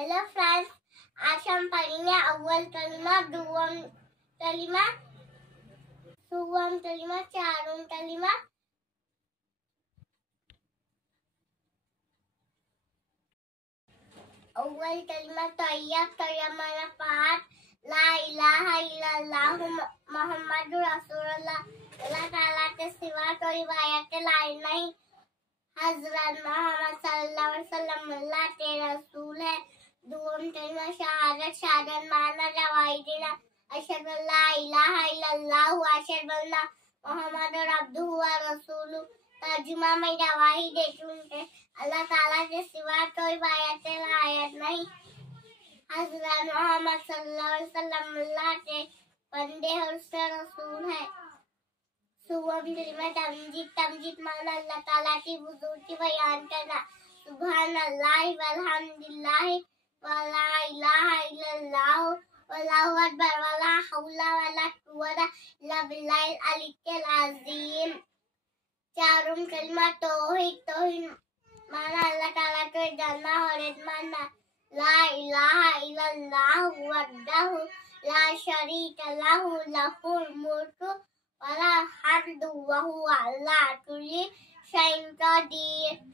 Hello friends, आज हम पढ़ेंगे अव्वल कलिमा, दुव्वम कलिमा, सुव्वम कलिमा, चारुम कलिमा। अव्वल कलिमा तैयब, तैयब माना पाक, ला इलाहा इल्लल्लाहु मोहम्मदुर रसूलुल्लाह। अल्लाह ताला के सिवा कोई इबादत के लायक नहीं। हजरत मोहम्मद सल्लल्लाहु अलैहि वसल्लम अल्लाह के रसूल है। दुव्वम कलिमा शहादत, शहादत माना गवाही देना। अशहदु अल्ला इलाहा इल्लल्लाहु व अशहदु अन्ना मुहम्मदुर अब्दुहु व रसूलुहु। तर्जुमा में गवाही देती हूँ कि अल्लाह ताला के सिवा कोई इबादत के लायक नहीं। हजरत मोहम्मद सल्लल्लाहु अलैहि वसल्लम अल्लाह के बंदे और उसके रसूल है। सुव्वम कलिमा तमजीद, तमजीद माना अल्लाह ताला की बुजुर्गी की बयान करना। सुभान अल्लाह वल्हम्दुलिल्लाह वला इलाहा इल्लल्लाह वल्लाहु अकबर वला हौला वला कुव्वता इल्ला बिल्लाहिल अलिय्यिल अज़ीम। चारुम कलिमा तौहीद, तौहीद माना अल्लाह ताला को जानना और मानना। ला इलाहा इल्लल्लाहु वहदहु ला शरीका लहु लहुल मुल्कु वला हम्दु व हुवा अला कुल्ली शैइन कदीर।